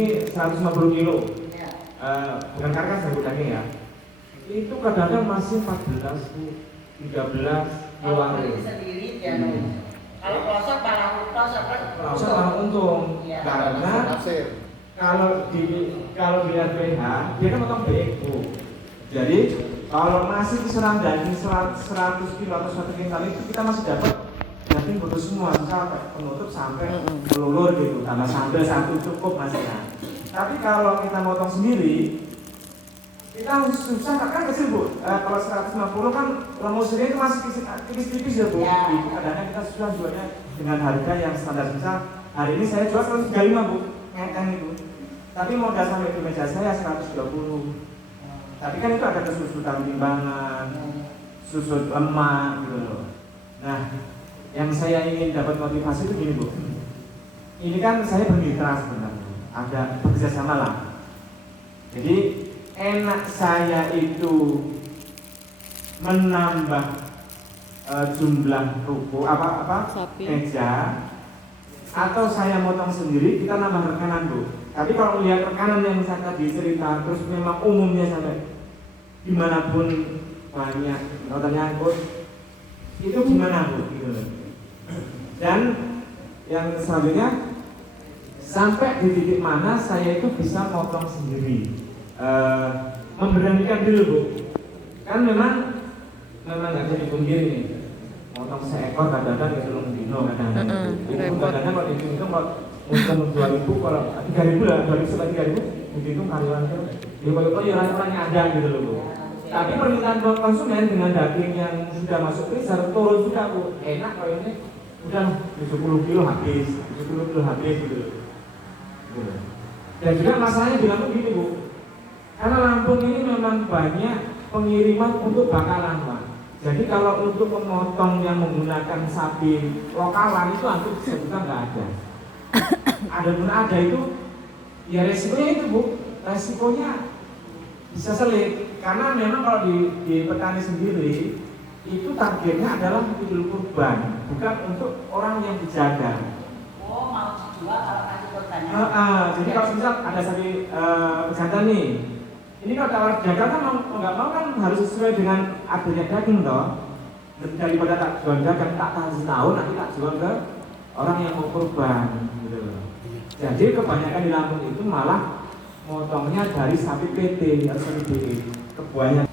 Ini 150 kilo, Ya. bukan karkas yang daging ya. Itu kadang-kadang masih 14, 13 Kalau kilo. beli sendiri dia kalau pelosok malah untung Iya. karena kalau dilihat PH dia kan potong BX Bu. Jadi kalau masih kisaran daging 100 kilo atau 1 kintal itu kita masih dapat daging betul semua, sampai penutup sampai melulur gitu, tambah sambal satu cukup masih ya. Tapi kalau kita motong sendiri kita susah kan kecil Bu. Kalau 150 kan lemusnya itu masih tipis-tipis ya Bu. Ya. Kadang-kadang kita susah jualnya dengan harga yang standar. Misal hari ini saya jual 135 Bu, ngekang itu. Tapi modal sampai di meja saya 120. Tapi kan itu ada kesusutan timbangan, susut lemak gitu loh. Nah, yang saya ingin dapat motivasi itu gini Bu. Ini kan saya bermitra sebenarnya, ada bekerja sama lah. Jadi enak saya itu menambah jumlah ruko meja, atau saya motong sendiri kita nambah rekanan Bu. Tapi kalau lihat rekanan yang saya tadi cerita terus memang umumnya sampai dimanapun banyak nyangkut itu gimana Bu gitu loh. Dan yang selanjutnya sampai di titik mana saya itu bisa motong sendiri, memberanikan dulu Bu. Kan memang nggak bisa dipungkiri nih, motong seekor kadang-kadang ya belum dino kadang-kadang. Itu kadang-kadang kalau dihitung kalau untung 2.000, kalau 3.000 lah, 2.000 sampai 3.000 dihitung karyawan itu ya kalau ya rasanya ada gitu loh Bu. Tapi permintaan konsumen dengan daging yang sudah masuk freezer turun juga Bu. Enak kalau ini udah 70 kilo habis, 70 kilo habis gitu loh. Dan juga masalahnya di Lampung gini Bu, karena Lampung ini memang banyak pengiriman untuk bakalan Pak. Jadi kalau untuk memotong yang menggunakan sapi lokalan itu hampir sejuta nggak ada. Ada pun ada itu, ya resikonya itu Bu, resikonya bisa selit. Karena memang kalau di petani sendiri itu targetnya adalah Idul Kurban, bukan untuk orang yang dijaga. Oh, mau dijual kalau nanti kurbannya. Jadi kalau misal ada sapi pejantan nih, ini kalau tawar jaga kan mau nggak mau kan harus sesuai dengan adanya daging toh. Daripada tak jual dagang tak kasih tahu nanti tak jual ke orang yang mau kurban gitu loh. Jadi kebanyakan di Lampung itu malah motongnya dari sapi PT atau sapi BE kebuahnya.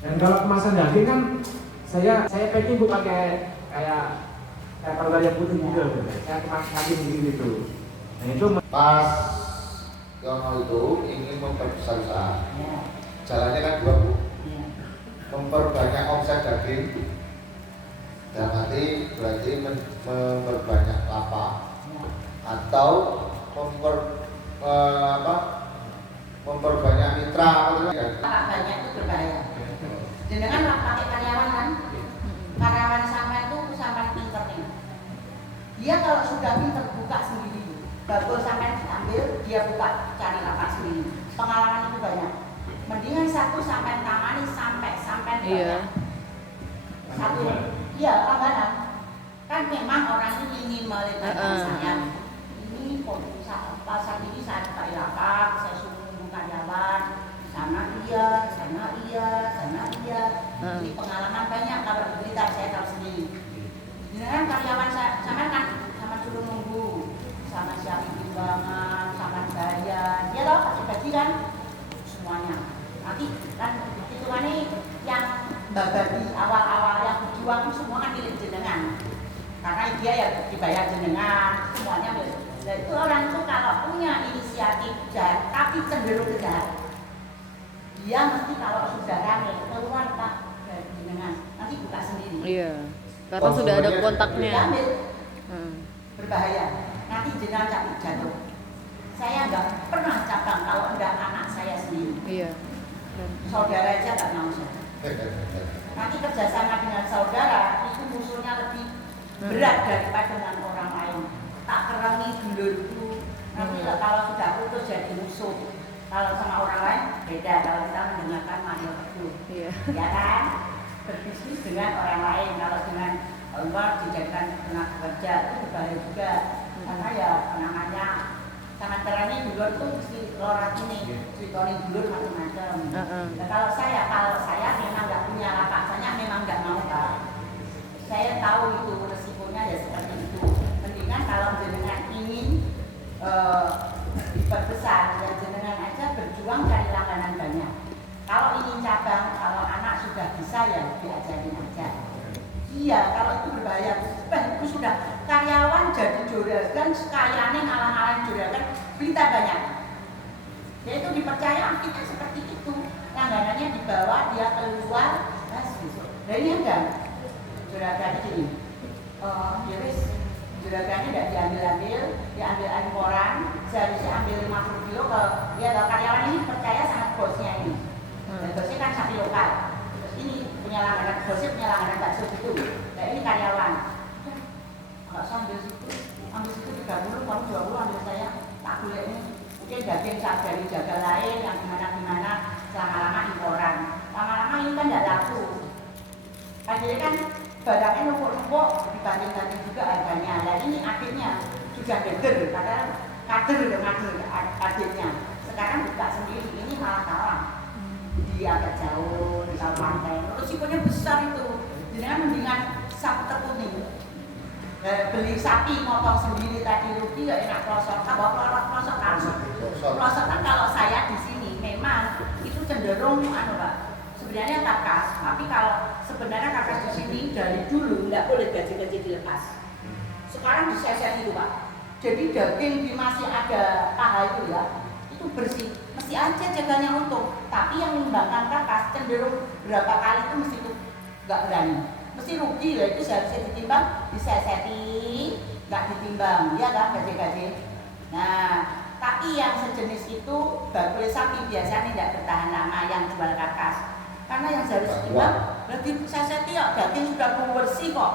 Dan kalau kemasan daging kan saya packing Bu pakai kayak kalau yang putih gitu loh. Saya kemas daging gitu. Nah itu pas Yono itu ingin memperbesar usaha. Ya. Jalannya kan dua Bu, Ya. memperbanyak omset daging dan nanti berarti memperbanyak lapak Ya. atau memperbanyak mitra Lapak banyak itu berbahaya. Jenengan lah pakai karyawan kan? Karyawan sampai itu sampai pinter nih. Dia kalau sudah pinter buka sendiri, bagul sampai diambil, dia buka cari lapak sendiri. Pengalaman itu banyak. Mendingan satu sampai tangani sampai banyak. Satu, iya langganan. Kan memang orang ini ingin melihat saya. Ini kok pasar ini saya buka lapak, saya suruh karyawan. Sana iya. Ini pengalaman banyak kalau berita saya tahu sendiri. Dengan karyawan saya, sama suruh nunggu, sama siapin timbangan, sama bayar, ya loh kasih gaji kan semuanya. Nanti kan hitungannya yang babadi awal-awal yang berjuang itu semua kan milik jenengan. Karena dia ya dibayar jenengan, semuanya milik. Nah, itu orang itu kalau punya inisiatif jahat, tapi cenderung jahat, dia mesti kalau sudah rame keluar Pak dari jenengan, nanti buka sendiri. Iya, karena sudah ada kontaknya. Diambil, berbahaya. Nanti jenengan jatuh. Saya nggak pernah cabang kalau enggak anak saya sendiri. Iya. Saudara aja nggak mau saya. Nanti kerjasama dengan saudara itu musuhnya lebih berat daripada dengan orang lain. Tak kerengi dulurku. Nanti kalau sudah putus jadi musuh. Kalau sama orang lain beda. Kalau kita mendengarkan manggil teguh, ya kan? Berbisnis dengan orang lain. Kalau dengan Allah dijadikan tenaga kerja itu berbahaya juga. Karena ya penangannya sama terani dulur tuh mesti lorat ini, ceritonin dulur macam-macam. Nah, kalau saya memang nggak punya lapak, saya memang nggak mau Pak. Saya tahu itu resikonya ya seperti itu. Mendingan kalau jenengan ingin diperbesar, ya jenengan aja berjuang cari langganan banyak. Kalau ingin cabang, kalau anak sudah bisa ya diajarin aja. Iya, kalau itu berbahaya. Itu sudah karyawan jadi juragan, sekaliannya ngalah-ngalahin juragan, berita banyak. Dia itu dipercaya akhirnya seperti itu. Langganannya dibawa, dia keluar, nah ini ada juragan di sini. Juragannya tidak diambil-ambil, diambil koran, seharusnya ambil 50 kilo ke dia kalau karyawan ini percaya sangat bosnya ini. Dan bosnya kan sapi lokal. Terus ini punya langganan, bosnya punya langganan bakso gitu. Nah ini karyawan. Enggak usah ambil situ 30, kamu 20 ambil saya, tak boleh ini. Mungkin daging dari jaga lain yang gimana-gimana, lama-lama imporan. Lama-lama ini kan tidak laku. Akhirnya kan barangnya numpuk-numpuk, dibanding-banding juga harganya. Nah ini akhirnya sudah kader, padahal kader akhirnya. Sekarang buka sendiri, ini malah kalah. Di agak jauh, di pantai. Risikonya besar itu. Jadi mendingan sapi terkuning. Beli sapi motong sendiri tadi rugi ya enak pelosotan, bawa pelosotan kalau saya di sini memang itu cenderung Pak. Sebenarnya karkas, tapi kalau sebenarnya karkas di sini dari dulu tidak boleh gaji-gaji dilepas. Sekarang diseset itu Pak. Jadi daging di masih ada paha itu ya, itu bersih. Mesti aja jaganya untung. Tapi yang mengembangkan karkas cenderung berapa kali itu mesti itu nggak berani. Mesti rugi lah, itu seharusnya ditimbang, diseseti, nggak ditimbang, ya kan gaji-gaji. Nah, tapi yang sejenis itu bakul sapi biasanya tidak bertahan lama yang jual karkas. Karena yang seharusnya ditimbang, lagi seseti ya, daging sudah bersih kok.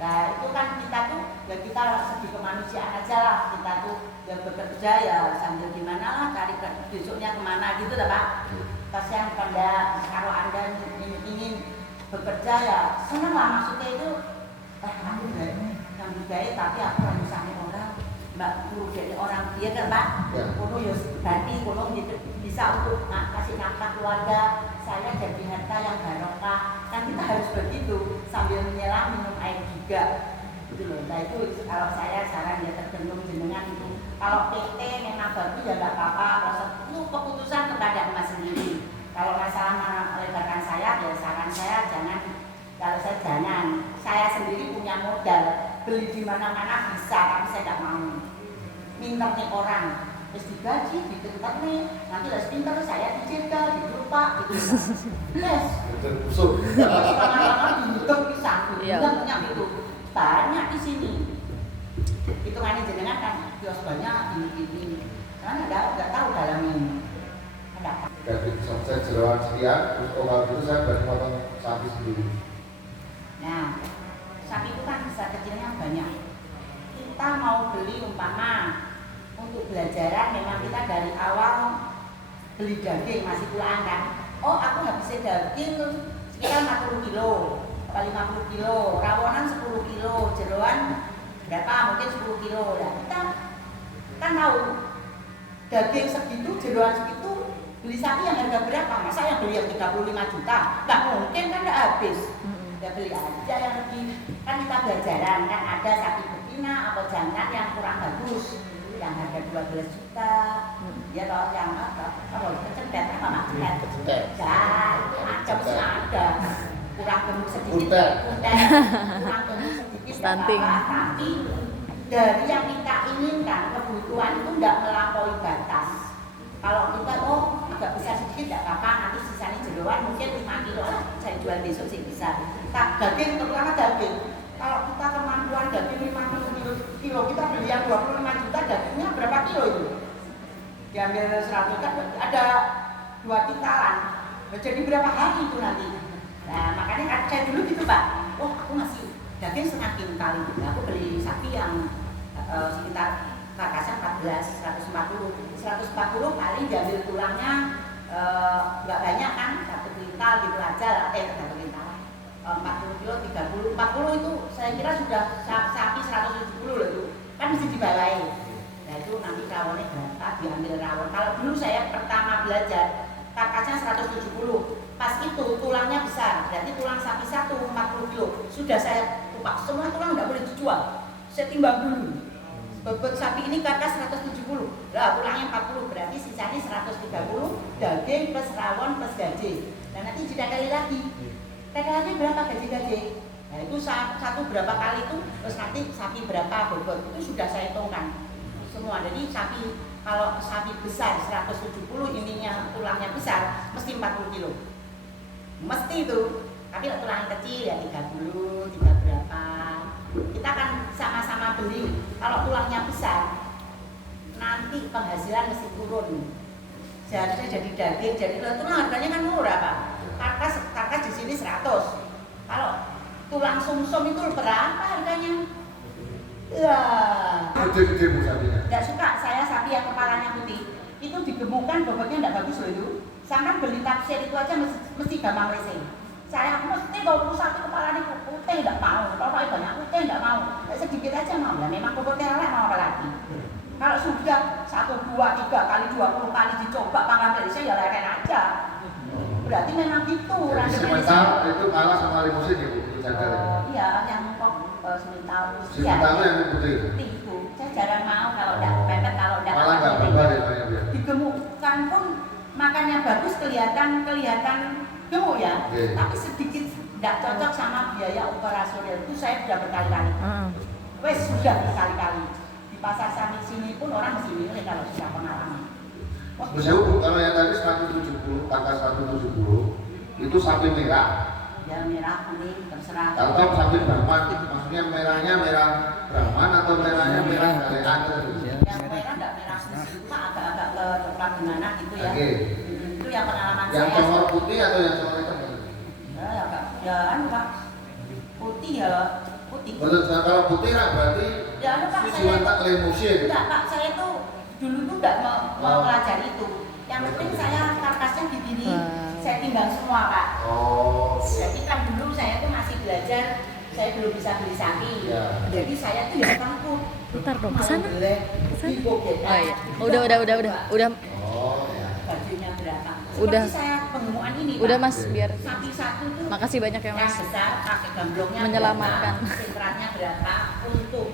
Nah, itu kan kita tuh, ya kita segi kemanusiaan aja lah, kita tuh yang bekerja ya sambil gimana lah, cari besoknya kemana gitu lah Pak. Kasihan Anda, kalau Anda ingin bekerja ya senang lah maksudnya itu aku yang budaya tapi aku nyusahin orang mbak guru jadi orang dia kan Pak kono ya berarti kono bisa untuk kasih nafkah keluarga saya jadi harta yang barokah kan kita harus begitu sambil menyelam minum air juga gitu loh. Nah itu kalau saya saran ya tergantung jenengan itu kalau PT memang bagus ya nggak apa-apa itu keputusan kepada emas sendiri. Kalau masalah melebarkan sayap, ya saran saya jangan. Kalau saya sendiri punya modal beli di mana-mana bisa, tapi saya tidak mau. Minta nih orang, terus digaji, ditentak nih, nanti les pintar saya dijaga, dilupa, gitu. Yes. Lama-lama dihitung pisang, banyak itu, banyak di sini. Hitungannya jenengan kan kios banyak ini, karena nggak tahu dalamnya. Dari sampai jeroan sekian, terus kalau gitu saya berani potong sapi sendiri. Nah, sapi itu kan bisa kecilnya banyak. Kita mau beli umpama untuk belajaran, memang kita dari awal beli daging masih pulaan kan. Oh, aku habisnya daging sekitar 40 kilo, 50 kilo, rawonan 10 kilo, jeroan berapa? Mungkin 10 kilo. Nah, kita kan tahu daging segitu, jeroan segitu. Beli sapi yang harga berapa? Masa yang beli yang 35 juta? Nggak mungkin kan nggak habis. Ya beli aja yang lebih, kan kita belajaran kan ada sapi betina atau jantan yang kurang bagus yang harga 12 juta ya toh yang apa kecendet apa maksudnya Kecendet. Ya itu ada mesti ada kurang gemuk sedikit kurang gemuk sedikit Stunting. Tapi dari yang kita inginkan kebutuhan itu tidak melampaui batas. Kalau kita agak besar sedikit tidak apa-apa, nanti sisanya jeroan mungkin 5 kilo lah saya jual besok sih bisa. Daging terutama daging. Kalau kita kemampuan daging 50 kilo, kita beli yang 25 juta dagingnya berapa kilo itu? Diambil 100 kan ada 2 kintalan. Jadi berapa hari itu nanti? Nah makanya saya dulu gitu Pak. Aku ngasih daging setengah kintal itu. Aku beli sapi yang sekitar karkasnya 140 kali diambil tulangnya nggak banyak kan 1 kintal gitu aja 1 kintal 40 kilo 40 itu saya kira sudah sapi 170 loh itu kan mesti dibalai. Nah itu itu nanti rawonnya berapa, diambil rawon. Kalau dulu saya pertama belajar, karkasnya 170, pas itu tulangnya besar, berarti tulang sapi 40 kilo. Sudah saya kupas, semua tulang nggak boleh dijual, saya timbang dulu. Bobot sapi ini karkas 170, lah tulangnya 40, berarti sisanya 130, daging plus rawon plus gaji. Dan nanti didakali lagi, takarannya berapa gaji-gaji? Nah itu satu berapa kali itu, terus nanti sapi berapa bobot, itu sudah saya hitungkan semua. Jadi sapi, kalau sapi besar 170, ininya tulangnya besar, mesti 40 kilo. Mesti itu. Tapi kalau tulang kecil ya 30, 3 berapa. Kita kan sama-sama beli. Kalau tulangnya besar, nanti penghasilan mesti turun. Seharusnya jadi daging, jadi tulang harganya kan murah Pak. Karkas di sini 100. Kalau tulang sumsum itu berapa harganya? Ya. Gede-gede bu sapinya. Tidak suka saya sapi yang kepalanya putih. Itu digemukkan bobotnya tidak bagus loh itu. Saya beli tafsir itu aja mesti gampang racing. Saya mesti kalau sapi kepalanya putih tidak mau. Kalau banyak putih tidak mau. Sedikit aja mau. Ya memang bobotnya elek mau apa lagi. Kalau sudah 1, 2, 3 kali 20 kali dicoba pangkat dari saya ya leren aja. Berarti memang gitu. Jadi semental itu kalah sama limusin ya bu, itu sadar ya? Iya, yang kok semental Semental itu yang putih? Putih itu. Saya jarang mau kalau tidak pepet, kalau tidak malah nggak berubah ya banyak ya? digemukkan pun makannya bagus, kelihatan gemuk ya. Tapi sedikit tidak cocok sama biaya operasional itu saya sudah berkali-kali. Wes sudah berkali-kali. Di pasar sapi sini pun orang mesti milih kalau sudah pengalaman. Mas Bu, kalau yang tadi 170, angka 170 itu sapi merah. Ya merah, kuning, terserah. Kalau sapi Brahman, maksudnya merahnya merah Brahman atau merahnya merah galean itu? Yang merah enggak merah susu, Pak, agak-agak ke coklat gimana gitu ya. Oke. Itu yang pengalaman Yang saya. coklat putih atau yang coklat hitam? Ya anu Pak, putih ya putih. Menurut saya kalau putih lah berarti Ya anu Pak, si saya tak lemusin. enggak Pak, saya tuh dulu tuh enggak mau pelajari itu. Yang penting saya karkasnya begini, saya tinggal semua Pak. Oh. Jadi kan dulu saya tuh masih belajar, saya belum bisa beli sapi. Ya. Jadi saya tuh ya takut. Bentar dong, kesana. Oh iya. Udah. Oh ya. Bajunya berapa? Udah. Seperti saya penggemukan ini Udah Pak. Mas, biar. Sapi satu tuh. Makasih banyak ya Mas. Yang besar pakai gamblongnya Menyelamatkan. berapa, sentratnya berapa, untuk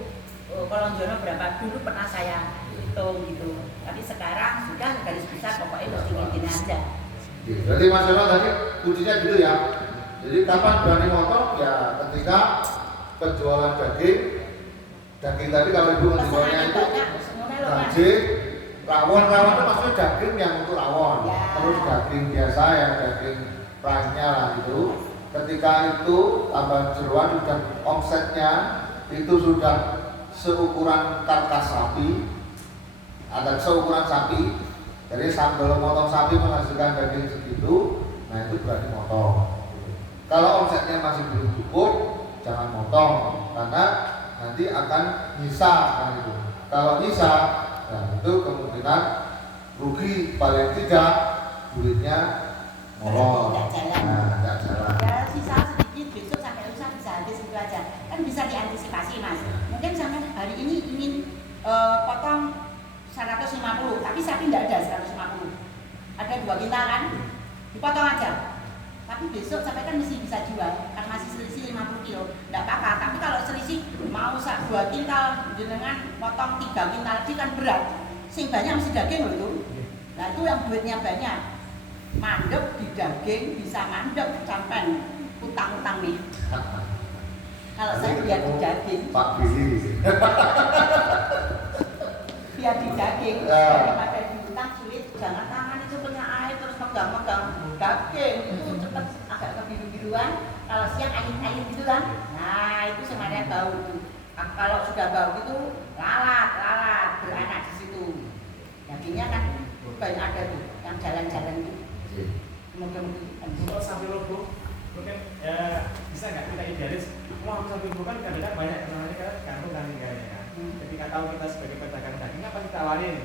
kolonjono berapa, dulu pernah saya hitung gitu. Tapi sekarang sudah garis besar pokoknya mesti gini aja. Berarti Mas Yono tadi kuncinya gitu ya. Jadi kapan berani motong ya ketika penjualan daging tadi kalau ibu menjualnya itu daging rawon itu maksudnya daging yang untuk rawon Ya. Terus daging biasa yang daging prime-nya lah itu ketika itu tambah jeroan sudah omsetnya itu sudah seukuran karkas sapi, ada seukuran sapi. Jadi sambil motong sapi menghasilkan daging segitu, nah itu berarti motong. Kalau omsetnya masih belum cukup, jangan motong karena nanti akan nyisa kan itu. Kalau nyisa, nah itu kemungkinan rugi, paling tidak duitnya molor. Nah, nggak jalan. Ya sisa sedikit, besok sampai lusa bisa habis itu aja. Kan bisa diantisipasi Mas. Mungkin sampai hari ini ingin potong 150, tapi sapi tidak ada 150. Ada 2 kintal kan? Dipotong aja. Tapi besok sampai kan mesti bisa jual, kan masih selisih 50 kilo. Tidak apa-apa, tapi kalau selisih mau 2 kintal jenengan potong 3 kintal itu kan berat. Sing banyak mesti daging loh itu. Nah itu yang duitnya banyak. Mandek di daging bisa mandek sampai utang-utang nih. Kalau saya biar di daging, Pak Billy. biar di daging daripada di utang sulit. Jangan tangan itu punya air terus pegang-pegang daging itu cepat agak kebiru-biruan. Kalau siang air gitu kan, nah itu sebenarnya bau itu. Kalau sudah bau itu lalat beranak di situ. Dagingnya kan banyak ada tuh yang jalan-jalan itu. Mungkin Untuk sapi logo, mungkin bisa nggak kita idealis? Wah, sapi logo kan kadang-kadang banyak namanya kan gantung dan negaranya kan. Ketika tahu kita sebagai pedagang daging apa kita tawarin?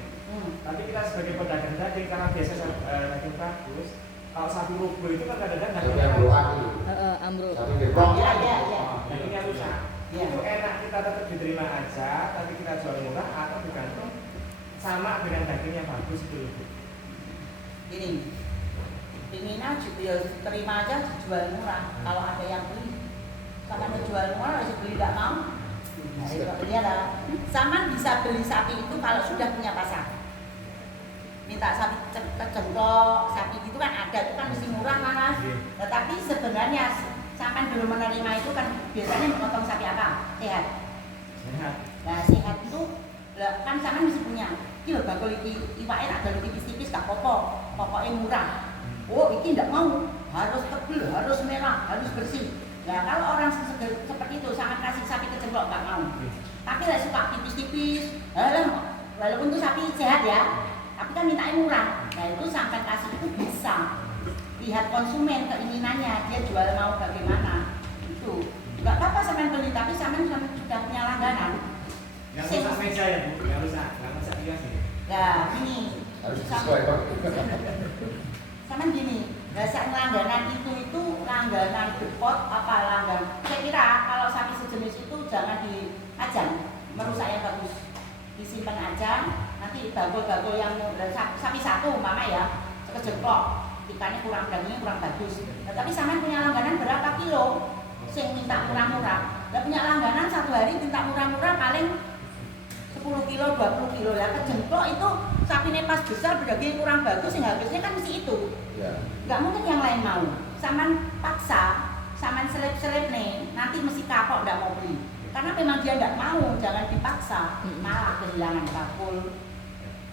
Tapi kita sebagai pedagang daging karena biasa daging bagus. Kalau sapi logo itu kan kadang-kadang dagingnya Ambruk. Sapi geprong. Iya. dagingnya rusak. Iya. Itu enak kita tetap diterima aja, tapi kita jual murah atau digantung sama dengan dagingnya bagus itu. Ini pinginnya ya terima aja dijual murah kalau ada yang beli. Sama jual murah masih beli tidak mau. Nah, itu lihat lah. Sama bisa beli sapi itu kalau sudah punya pasar. Minta sapi kejengklok, sapi gitu kan ada, itu kan mesti murah Mas. Tetapi sebenarnya sampai belum menerima itu kan biasanya memotong sapi apa? Sehat. Sehat. Nah sehat itu kan sama mesti punya. Iki lho bakul iki iwake tak galu tipis-tipis gak apa-apa. Pokoknya murah. Oh, iki ndak mau. Harus tebel, harus merah, harus bersih. Ya kalau orang seperti itu sangat kasih sapi kejengklok nggak mau. Tapi lah suka tipis-tipis, walaupun itu sapi sehat ya, tapi kan mintanya murah. Nah itu sampai kasih itu bisa lihat konsumen keinginannya dia jual mau bagaimana itu. Nggak apa-apa sampai beli, tapi sampai sudah punya langganan. Yang rusak meja ya Bu, yang rusak kios ya. Ya ini Harus sesuai Pak. sama gini. Dasar langganan itu langganan depot apa langganan. Saya kira kalau sapi sejenis itu jangan diajang, merusak yang bagus. Disimpan aja, nanti bagol-bagol yang sapi satu mama ya, sekejengklok, ikannya kurang dagingnya kurang bagus. Nah, tapi sama punya langganan berapa kilo? Sing minta murah-murah. Nah, punya langganan satu hari minta murah-murah paling 10 kilo, 20 kilo ya. Kejengklok itu sapi nepas besar berdaging kurang bagus, yang habisnya kan mesti itu. Ya. Nggak mungkin yang lain mau. Saman paksa, saman selip-selip nih, nanti mesti kapok nggak mau beli. Karena memang dia nggak mau, jangan dipaksa, malah kehilangan bakul.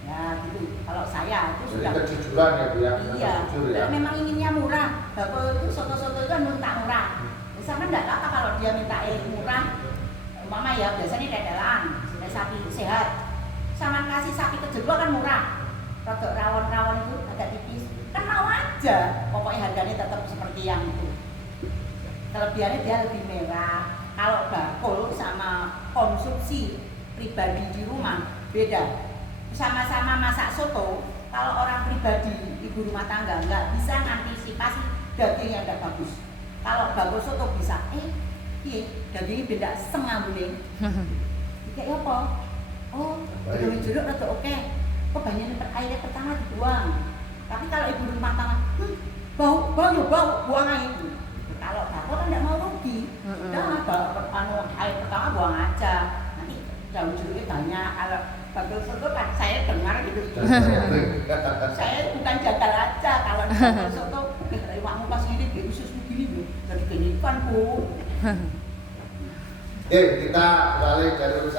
Ya gitu. Kalau saya itu Jadi sudah. kejujuran ya Bu ya. Iya. Jujur ya. Dan memang inginnya murah. Bakul itu soto-soto itu kan minta murah. Sama nggak apa kalau dia minta murah. Mama ya biasanya tetelan, sapi sehat. Sama kasih sapi kejengklok kan murah. Rodok rawon-rawon itu agak tipis. Kan mau aja, pokoknya harganya tetap seperti yang itu. Kelebihannya dia lebih merah. Kalau bakul sama konsumsi pribadi di rumah beda. Sama-sama masak soto, kalau orang pribadi ibu rumah tangga nggak bisa ngantisipasi daging yang nggak bagus. Kalau bakul soto bisa, iya dagingnya beda setengah bening. Kayak apa? Oh, jeruk-jeruk rada oke. Kok banyak airnya pertama dibuang. Tapi kalau ibu rumah tangga, bau, buang air. Kalau bakul kan tidak mau rugi. Udah, air pertama buang aja. Nanti daun-jeruknya banyak. Kalau bakul soto kan saya dengar gitu. Saya bukan jagal aja. Kalau di bakul soto, wakmu pas ini di usus begini, jadi gini kan Bu. Kita beralih dari urusan